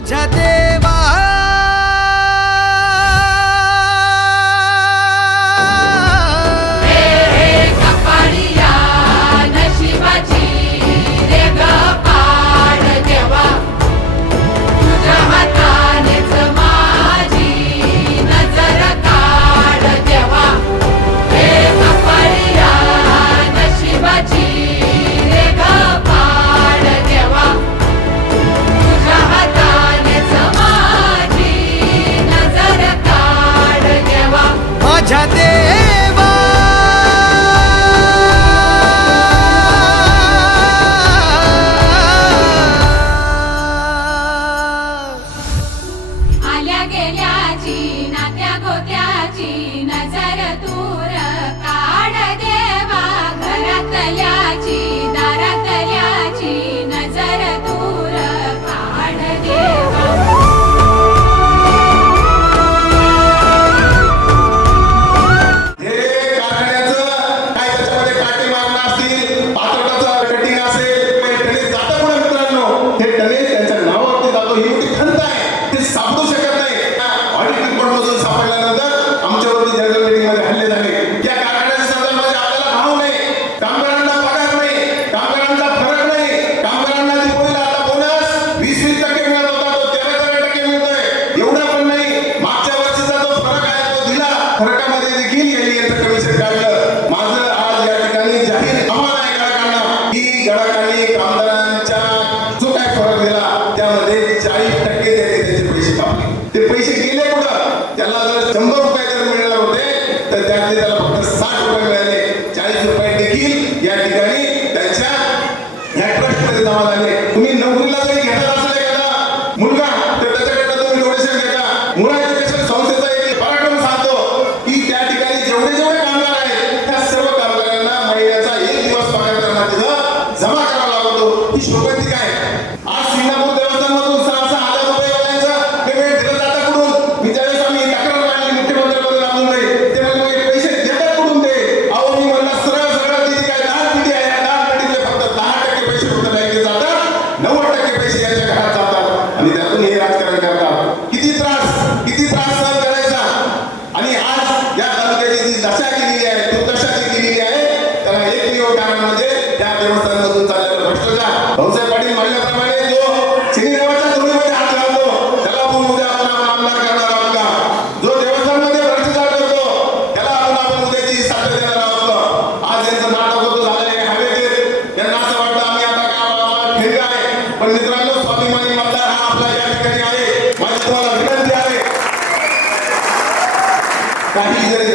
माझ्या माझ्या देवा आल्या गेल्याची नात्या गोत्याची. फरकामध्ये देखील यांनी यांचं कमिशन काढलं. माझं आज या ठिकाणी जाहीर आव्हान आहे गडाकांना की गडाकांनी कामगारांच्या जो काय फरक दिला त्यामध्ये चाळीस टक्के त्यांनी त्याचे पैसे कापले. ते पैसे गेले कुठं? त्याला जर शंभर ही काय? आज सिंगापूर देवस्थानमधून सहा सहा हजार रुपये पेमेंट दिलं जातं कुठून? मी ज्यावेळेस आम्ही तक्रार मांडली नाही ते म्हणजे पैसे देतात कुठून ते? अहो मी म्हणला सरळ सरळ किती काय दहा पिढी आहे दहा फक्त दहा टक्के पैसे फक्त बँकेत जातात नव्वद टक्के पैसे याच्या घरात जातात. आणि त्यातून हे राजकारण करतात. किती त्रास किती त्रास सहन करायचा? आणि आज या तालुक्याची जी दशा केलेली आहे दुर्दशा जी केलेली आहे त्याला एकमेव कारण म्हणजे त्या देवस्थानमधून भाऊसाहेब पाटील म्हणल्याप्रमाणे जो श्रीदेवाच्या धुळीमध्ये हात लावतो. त्याला आपण उद्या आपण आपण आमदार करणार आहोत का? जो देवस्थानमध्ये भ्रष्टाचार करतो त्याला आपण आपण उद्याची साथ देणार आहोत का? आज यांचं नाटक होतं झालंय हवेत यांना असं वाटतं आम्ही आता काय ठीक आहे? पण मित्रांनो स्वाभिमानी मतदार हा आपला या ठिकाणी आहे. माझी तुम्हाला विनंती आहे. काही जरी